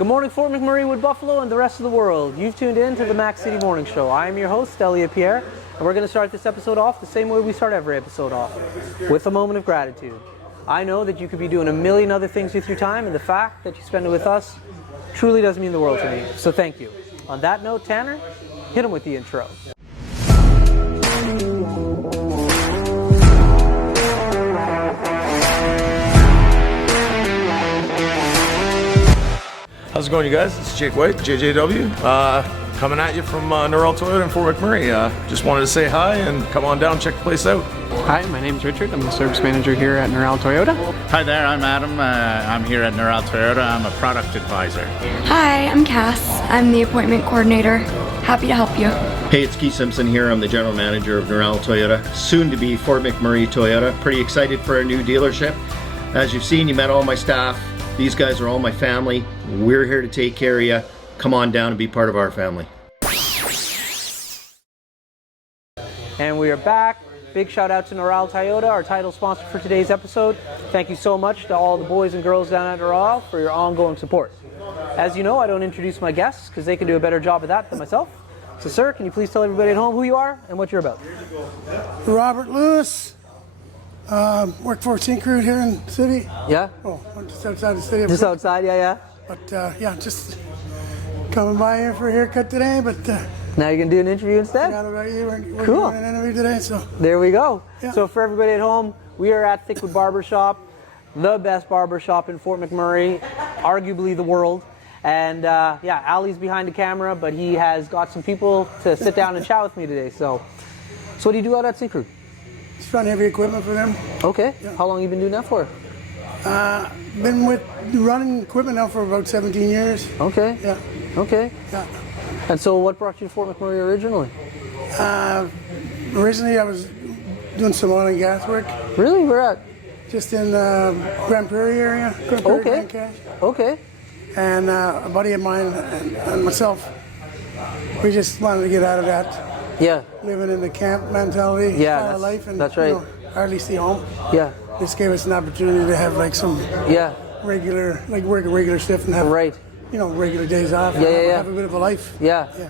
Good morning, Fort McMurray, Wood Buffalo, and the rest of the world. You've tuned in to the Mac City Morning Show. I am your host, Elliot Pierre, and we're going to start this episode off the same way we start every episode off, with a moment of gratitude. I know that you could be doing a million other things with your time, and the fact that you spend it with us truly does mean the world to me. So thank you. On that note, Tanner, hit him with the intro. How's it going, you guys? It's Jake White, JJW, coming at you from Norrell Toyota in Fort McMurray. Just wanted to say hi and come on down, check the place out. Hi, my name's Richard. I'm the service manager here at Norrell Toyota. Hi there, I'm Adam. I'm here at Norrell Toyota. I'm a product advisor. Hi, I'm Cass. I'm the appointment coordinator. Happy to help you. Hey, it's Keith Simpson here. I'm the general manager of Norrell Toyota, soon to be Fort McMurray Toyota. Pretty excited for our new dealership. As you've seen, you met all my staff. These guys are all my family. We're here to take care of you. Come on down and be part of our family. And we are back. Big shout out to Norrell Toyota, our title sponsor for today's episode. Thank you so much to all the boys and girls down at Norrell for your ongoing support. As you know, I don't introduce my guests because they can do a better job of that than myself. So sir, can you please tell everybody at home who you are and what you're about? Robert Lewis. Work for Syncrude here in the city. Yeah? Oh, just outside the city. Just outside, yeah. But yeah, just coming by here for a haircut today. But now you're going to do an interview instead? forgot about you. We're Cool. doing an interview today, so. There we go. Yeah. So for everybody at home, we are at Thickwood Barber Shop, the best barber shop in Fort McMurray, arguably the world. And yeah, Ali's behind the camera, but he has got some people to sit down and chat with me today. So what do you do out at Syncrude? Just run heavy equipment for them. Okay. Yeah. How long have you been doing that for? Been running equipment now for about 17 years. Okay. Yeah. Okay. Yeah. And so what brought you to Fort McMurray originally? Originally, I was doing some oil and gas work, Really? Where at? just in Grand Prairie area. Grand Prairie, Okay. Grand Cache. Okay. And a buddy of mine and myself, we just wanted to get out of that Yeah. living in the camp mentality Yeah, kind that's- of life, and that's right. you know, hardly see home. Yeah. This gave us an opportunity to have like some Yeah. regular, like work a regular shift and have Right. regular days off. Yeah, and yeah, yeah. have a bit of a life. Yeah. Yeah.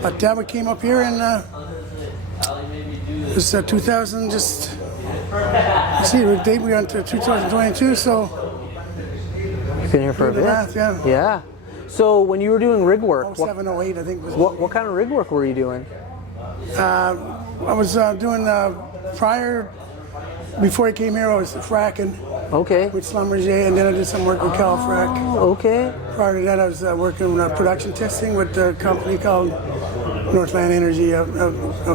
But we came up here and it was 2000. Just let's see, the date we went to 2022. So You've been here for a do the bit. math, yeah. Yeah. So when you were doing rig work, 07, 08, I think was. what kind of rig work were you doing? I was doing prior. Before I came here, I was fracking Okay. with Schlumberger, and then I did some work with Calfrac. Okay. Prior to that, I was working production testing with a company called Northland Energy out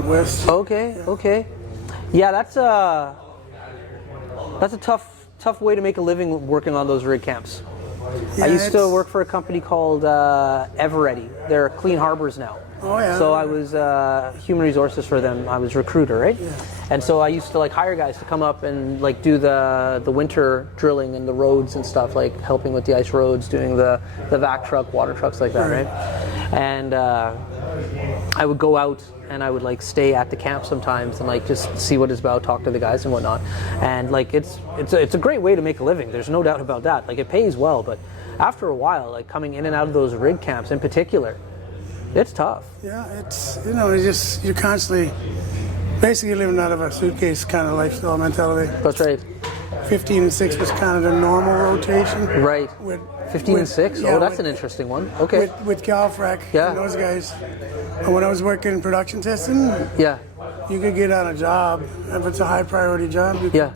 west. Okay. Okay. Yeah, that's a tough way to make a living working on those rig camps. Yeah, I used to it's- work for a company called Eveready. They're Clean Harbors now. Oh, yeah. So I was human resources for them. I was recruiter, right? Yeah. And so I used to hire guys to come up and do the winter drilling and the roads and stuff, like helping with the ice roads, doing the vac truck, water trucks like that, right? And I would go out and I would stay at the camp sometimes and just see what it's about, talk to the guys and whatnot. And it's a great way to make a living. There's no doubt about that. It pays well, but after a while, coming in and out of those rig camps in particular, it's tough. Yeah, it's you're constantly basically living out of a suitcase kind of lifestyle mentality. That's right. 15 and 6 was kind of the normal rotation. Right. With 15 and 6? yeah, Oh, that's with- an interesting one. Okay. With Calfrac Yeah. and those guys. And when I was working in production testing, Yeah. you could get on a job. If it's a high priority job, Yeah.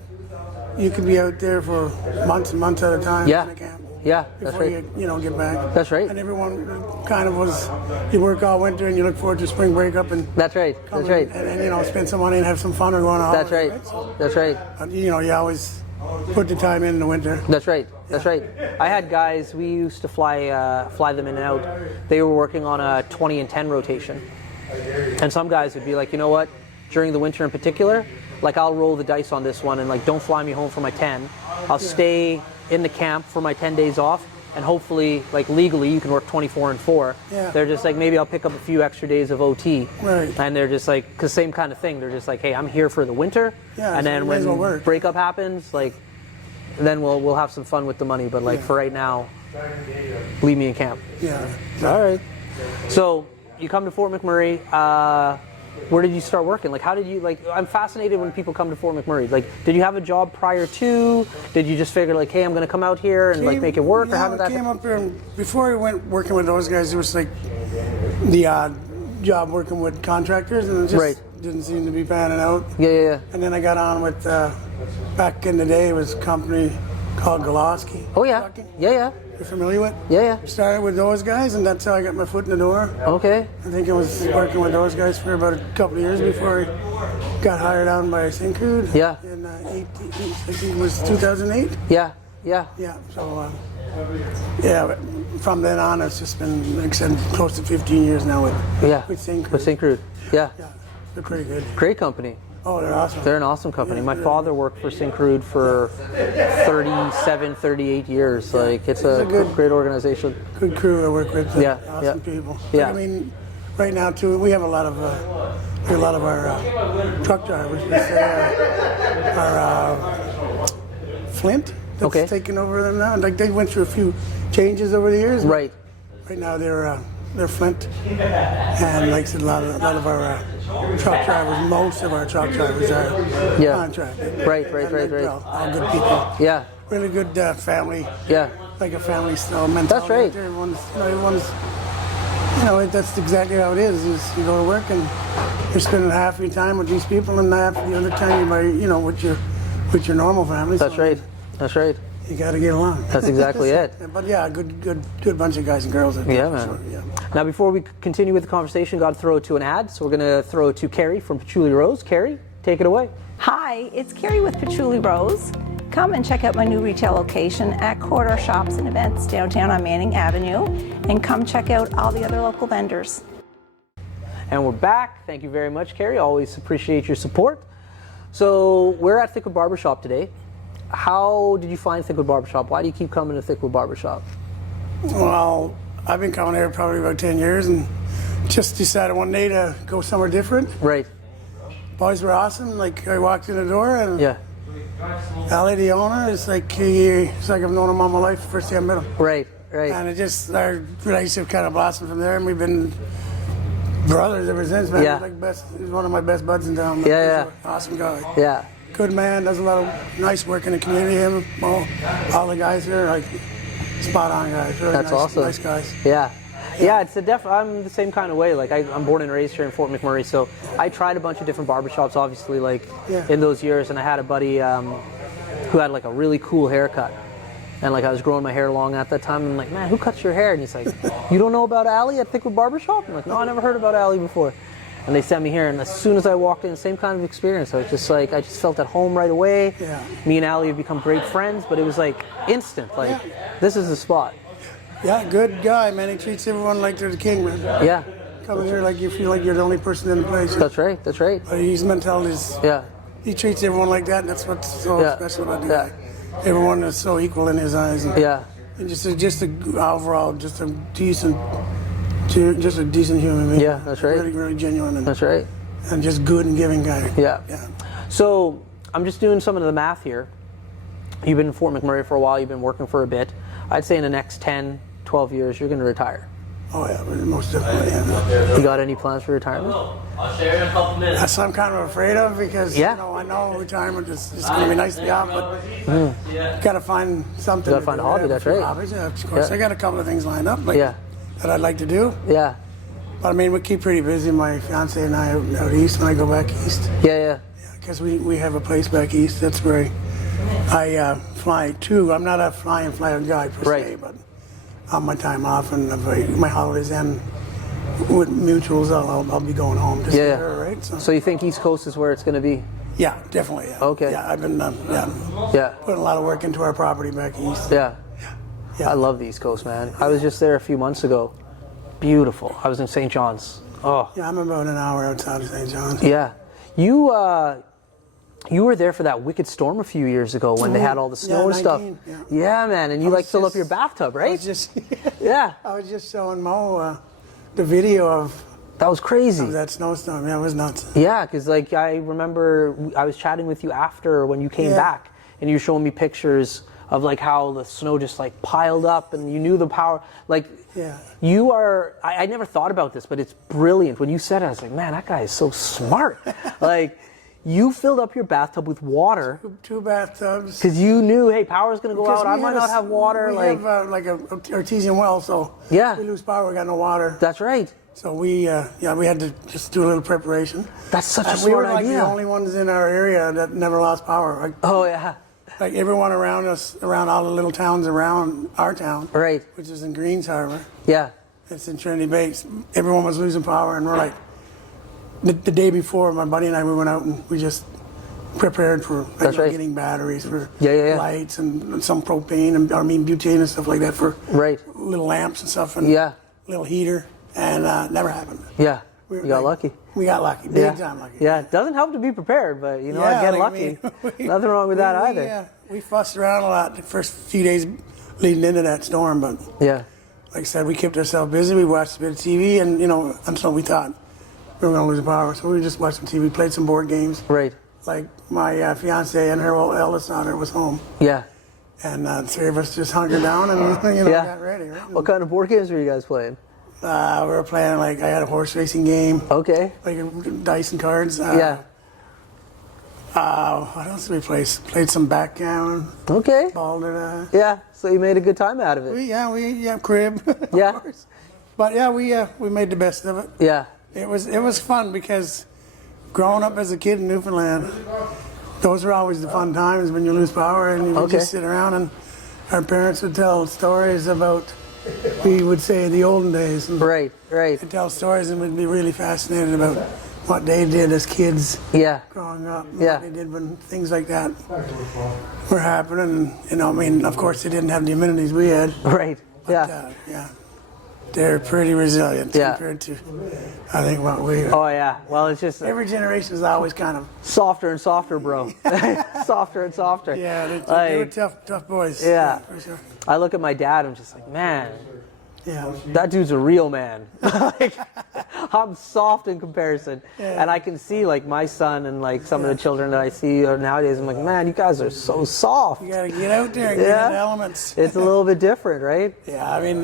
you could be out there for months and months at a time Yeah. in the camp. Yeah. That's Before right. you get back. That's right. And everyone kind of was, you work all winter and you look forward to spring breakup and That's right. come That's right. and spend some money and have some fun or go on a That's holiday, right. So, That's right. you always put the time in the winter. That's right. That's right. I had guys, we used to fly them in and out. They were working on a 20 and 10 rotation. And some guys would be like, you know what, during the winter in particular, I'll roll the dice on this one and don't fly me home for my 10. I'll stay in the camp for my 10 days off, and hopefully, legally, you can work 24 and 4. Yeah. They're just maybe I'll pick up a few extra days of OT. Right. And they're just because same kind of thing. They're just hey, I'm here for the winter. Yeah, and so then you may as well when work. breakup happens, then we'll have some fun with the money. But for right now, leave me in camp. Yeah. All right. So you come to Fort McMurray. Where did you start working? Like, how did you, like, I'm fascinated when people come to Fort McMurray. Like, did you have a job prior to? Did you just figure, like, hey, I'm going to come out here and, like, make it work? Or how did that I came up here, and before I went working with those guys, it was like the job working with contractors, and it just didn't seem to be panning out. Yeah. And then I got on with, back in the day, it was a company called Goloski. Oh, yeah. Yeah. You're familiar with? Yeah. Started with those guys, and that's how I got my foot in the door. Okay. I think I was working with those guys for about a couple of years before I got hired on by Syncrude. Yeah. In I think it was 2008. Yeah. Yeah. So, from then on, it's just been, like I said, close to 15 years now with Syncrude. With Syncrude. Yeah. They're pretty good. Great company. Oh, they're awesome. They're an awesome company. My father worked for Syncrude for 37, 38 years. Like, it's a great organization. Good crew I work with. Awesome people. Yeah. I mean, right now too, we have a lot of our truck drivers. We say our Flint that's taken over them now. Like, they went through a few changes over the years. Right. Right now they're Flint, and like I said, a lot of our truck drivers, most of our truck drivers are contracted. Right. Well, all good people. Yeah. Really good family. Yeah. Like a family style mentality. That's right. Everyone's, that's exactly how it is. You go to work and you're spending half your time with these people, and half the other time with your normal family. That's right. That's right. You got to get along. That's exactly it. But yeah, good bunch of guys and girls. Yeah, man. Sure, yeah. Now, before we continue with the conversation, got to throw it to an ad. So we're going to throw it to Carrie from Patchouli Rose. Carrie, take it away. Hi, it's Carrie with Patchouli Rose. Come and check out my new retail location at Corridor Shops and Events downtown on Manning Avenue, and come check out all the other local vendors. And we're back. Thank you very much, Carrie. Always appreciate your support. So we're at Thickwood Barber Shop today. How did you find Thickwood Barber Shop? Why do you keep coming to Thickwood Barber Shop? Well, I've been coming here probably about 10 years, and just decided one day to go somewhere different. Right. Boys were awesome. Like, I walked in the door, and Ali, the owner, it's like I've known him all my life. First day I met him. Right. And it just, our relationship kind of blossomed from there, and we've been brothers ever since, man. Yeah. He's one of my best buds in town. Yeah. He's an awesome guy. Yeah. Good man, does a lot of nice work in the community. Him, all the guys here, like, spot on guys. Really That's awesome. Nice guys. Yeah, it's I'm the same kind of way. Like, I'm born and raised here in Fort McMurray, so I tried a bunch of different barbershops, obviously, like in those years, and I had a buddy who had like a really cool haircut. And like, I was growing my hair long at that time, and I'm like, man, who cuts your hair? And he's like, you don't know about Ali at Thickwood Barber Shop? I'm like, no, I never heard about Ali before. And they sent me here, and as soon as I walked in, same kind of experience. I was just like, I just felt at home right away. Yeah. Me and Ali have become great friends, but it was like instant. Like, this is the spot. Yeah, good guy, man. He treats everyone like they're the king, man. Yeah. Coming here like you feel like you're the only person in the place. That's right. But his mentality is, he treats everyone like that, and that's what's so special about the guy. Everyone is so equal in his eyes. And, and just overall, just a decent human being. Yeah, that's right. Really, really genuine. And, that's right. And just good and giving guy. Yeah. So I'm just doing some of the math here. You've been in Fort McMurray for a while. You've been working for a bit. I'd say in the next 10, 12 years, you're going to retire. Oh yeah, most definitely. Yeah. You got any plans for retirement? I'll share in a couple minutes. That's what I'm kind of afraid of, because I know retirement is going to be nice to be off, but you got to find something. You got to find a hobby. That's right. Hobbies, of course. I got a couple of things lined up, that I'd like to do. Yeah. But I mean, we keep pretty busy. My fiance and I out east when I go back east. Yeah. Because we have a place back east. That's where I fly to. I'm not a fly out guy per se, but on my time off and my holidays end with mutuals, I'll be going home to see her, right? So you think East Coast is where it's going to be? Yeah, definitely. Yeah. Okay. Yeah, I've been putting a lot of work into our property back east. Yeah. I love the East Coast, man. I was just there a few months ago. Beautiful. I was in St. John's. Oh. Yeah, I'm about an hour outside of St. John's. Yeah. You were there for that wicked storm a few years ago when they had all the snow and stuff. Yeah, man. And you fill up your bathtub, right? I was just showing Mo the video of. That was crazy. Of that snowstorm. Yeah, it was nuts. Yeah, because I remember I was chatting with you after when you came back, and you were showing me pictures of like how the snow just like piled up, and you knew the power. Like, Yeah. you are. I never thought about this, but it's brilliant. When you said it, I was like, man, that guy is so smart. Like, you filled up your bathtub with water 2 bathtubs. because you knew, hey, power's gonna go out. I might not have water. We Like, have like a artesian well, so Yeah. if we lose power, we got no water. that's right. So we had to just do a little preparation. That's such a And we were smart like idea. the only ones in our area that never lost power. Oh yeah. Like everyone around us, around all the little towns around our town, Right. which is in Greens Harbor. Yeah. It's in Trinity Bay. Everyone was losing power, and we're like, the day before, my buddy and I, we went out and we just prepared for That's right. getting batteries for Yeah. lights and some propane and butane and stuff like that for Right. little lamps and stuff and Yeah. little heater, and never happened. Yeah. We You got lucky. We got lucky, big time lucky. Yeah, it doesn't help to be prepared, but you know, Yeah, get like, lucky. we- Nothing wrong with that either. We fussed around a lot the first few days leading into that storm, but Yeah. like I said, we kept ourselves busy. We watched a bit of TV, and until we thought we were going to lose power, so we just watched some TV, played some board games. Right. Like my fiance and her eldest daughter was home, Yeah. and the 3 of us just hunkered down and Yeah. got ready. Right? What kind of board games were you guys playing? We were playing I had a horse racing game, Okay. like dice and cards. Yeah. What else did we play? Played some backgammon, Okay. balled it. Yeah. So you made a good time out of it. We crib. of Yeah. course. But yeah, we made the best of it. Yeah. It was fun because growing up as a kid in Newfoundland, those were always the fun times when you lose power and you would Okay. just sit around and our parents would tell stories about, we would say, the olden days. And Right. Right. they'd tell stories and we'd be really fascinated about what they did as kids Yeah. growing up. And Yeah. What they did when things like that were happening. And, of course, they didn't have the amenities we had. Right. Yeah. Yeah. They're pretty resilient Yeah. compared to, I think, what we are. Oh yeah. Well, it's just Every generation is always kind of. softer and softer, bro. Softer and softer. Yeah, they were Like, tough boys. Yeah. For sure. I look at my dad. I'm just like, man, Yeah. that dude's a real man. Like, I'm soft in comparison, Yeah. and I can see like my son and like some of the children that I see nowadays. I'm like, man, you guys are so soft. You got to get out there and get Yeah. in the elements. It's a little bit different, right? Yeah, I mean,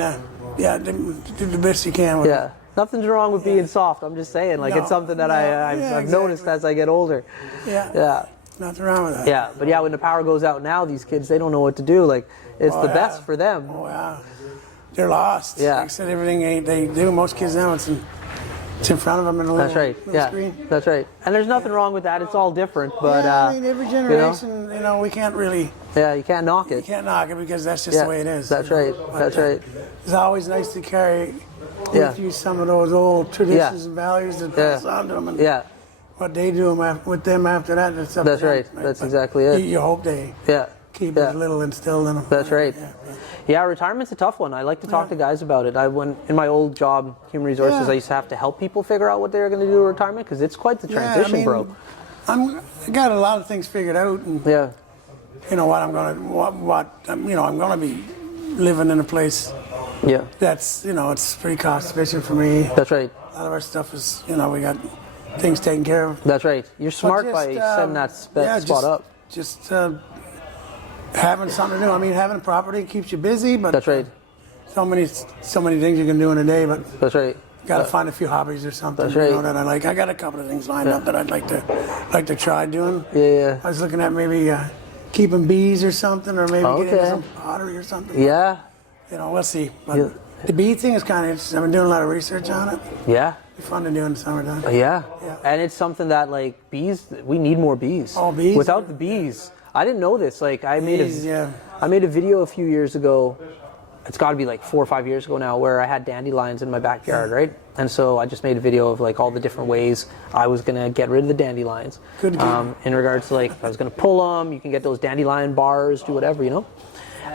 do the best you can with Yeah. it. Nothing's wrong with being soft. I'm just saying, like, No, it's something that no, I've yeah, noticed exactly. as I get older. Yeah. Yeah. Nothing wrong with that. Yeah. But yeah, when the power goes out now, these kids, they don't know what to do. Like, it's Oh, the yeah. best for them. Oh, yeah. They're lost. Yeah. Like I said, everything they do, most kids now, it's in front of them in a little, That's right. little Yeah. screen. That's right. And there's nothing wrong with that. It's all different. But, yeah, I mean, every you know, generation, we can't really, yeah, you can't knock you it. can't knock it because that's just Yeah. the way it is. That's you know. right. But, That's right. It's always nice to carry Yeah. with you some of those old traditions and values that pass on to them. And Yeah. what they do with them after that, that's up That's to them, right. That's But exactly it. You hope they Yeah. keep Yeah. it a little instilled in them. That's right. Yeah. Yeah, retirement's a tough one. I like to talk to guys about it. In my old job, human resources, Yeah. I used to have to help people figure out what they were going to do in retirement because it's quite the transition, bro. I got a lot of things figured out, and Yeah. what I'm gonna be living in a place Yeah. that's it's pretty cost efficient for me. That's right. A lot of our stuff is we got things taken care of. That's right. You're smart But by just, setting that spot up. Just having something to do. I mean, having a property keeps you busy, but That's right. So many things you can do in a day, but That's right. got to find a few hobbies or something. That's right. That I like. I got a couple of things lined up that I'd like to try doing. Yeah. I was looking at maybe keeping bees or something, or maybe getting into Okay. some pottery or something. Yeah. We'll see. But Yeah. the bee thing is kind of interesting. I've been doing a lot of research on it. Yeah. It's fun to do in the summertime. Yeah. Yeah. And it's something that like bees, we need more bees. Oh, bees? Without the bees, I didn't know this. Like I made Bees, yeah. I made a video a few years ago. It's got to be like 4 or 5 years ago now, where I had dandelions in my backyard, right? And so I just made a video of like all the different ways I was gonna get rid of the dandelions. Good. In regards to like if I was gonna pull them, you can get those dandelion bars, do whatever,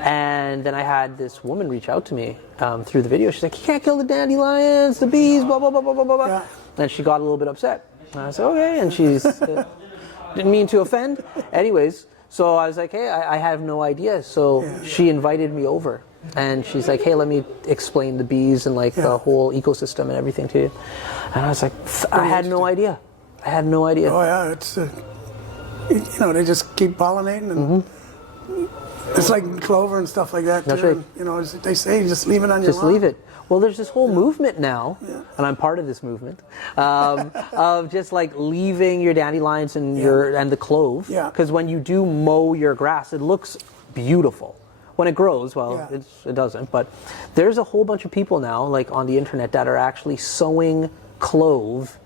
And then I had this woman reach out to me through the video. She's like, "You can't kill the dandelions, the bees, blah blah blah blah blah blah." Yeah. And she got a little bit upset. And I said, "Okay," and she's didn't mean to offend. Anyways, so I was like, "Hey, I have no idea." So she invited me over. And she's like, "Hey, let me explain the bees and like the whole ecosystem and everything to you." And I was like, "I had no idea. I had no idea." Oh yeah, it's they just keep pollinating and it's like clover and stuff like that. That's too. right. You know, they say just leave it on your Just lawn. leave it. Well, there's this whole movement now, and I'm part of this movement, of just like leaving your dandelions and the clove. Yeah. Because when you do mow your grass, it looks beautiful. When it grows, well, it doesn't. But there's a whole bunch of people now, like on the internet, that are actually sowing clove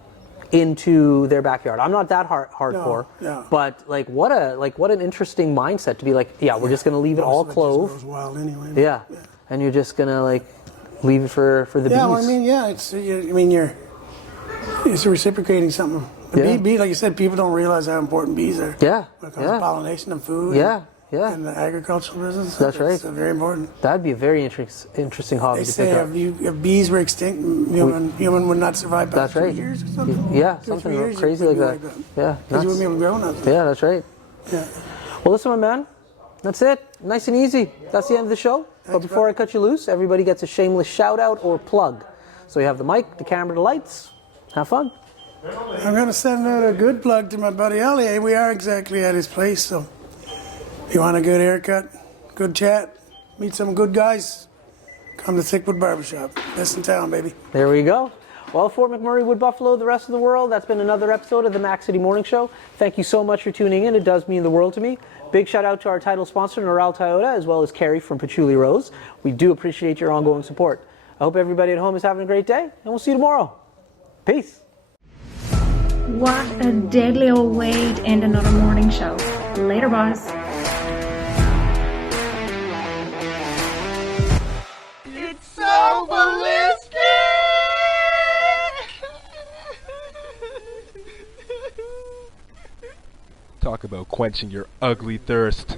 into their backyard. I'm not that hardcore, but like what an interesting mindset to be like, we're just gonna leave it all clove. It just grows wild anyway. Yeah, and you're just gonna like leave it for the bees. Yeah, well, I mean, it's reciprocating something. The bee, like you said, people don't realize how important bees are. Yeah, When it comes to pollination and food. And the agricultural business. That's right. It's very important. That'd be a very interesting hobby They to say pick up. if bees were extinct, human would not survive past That's right. 2 years or something. Yeah, 2 or 3 something years, crazy it like would that. be Yeah, because you nuts. wouldn't be able to grow nothing. Yeah, that's right. Yeah. Well, listen, my man, that's it. Nice and easy. That's the end of the show. But before I cut you loose, everybody gets a shameless shout out or plug. So you have the mic, the camera, the lights. Have fun. I'm going to send out a good plug to my buddy Ellie. We are exactly at his place, so if you want a good haircut, good chat, meet some good guys, come to Thickwood Barber Shop. Best in town, baby. There we go. Well, Fort McMurray, Wood Buffalo, the rest of the world, that's been another episode of the Mac City Morning Show. Thank you so much for tuning in. It does mean the world to me. Big shout out to our title sponsor, Noral Toyota, as well as Carrie from Patchouli Rose. We do appreciate your ongoing support. I hope everybody at home is having a great day, and we'll see you tomorrow. Peace. What a deadly old way to end another morning show. Later, boss. It's so ballistic! Talk about quenching your ugly thirst.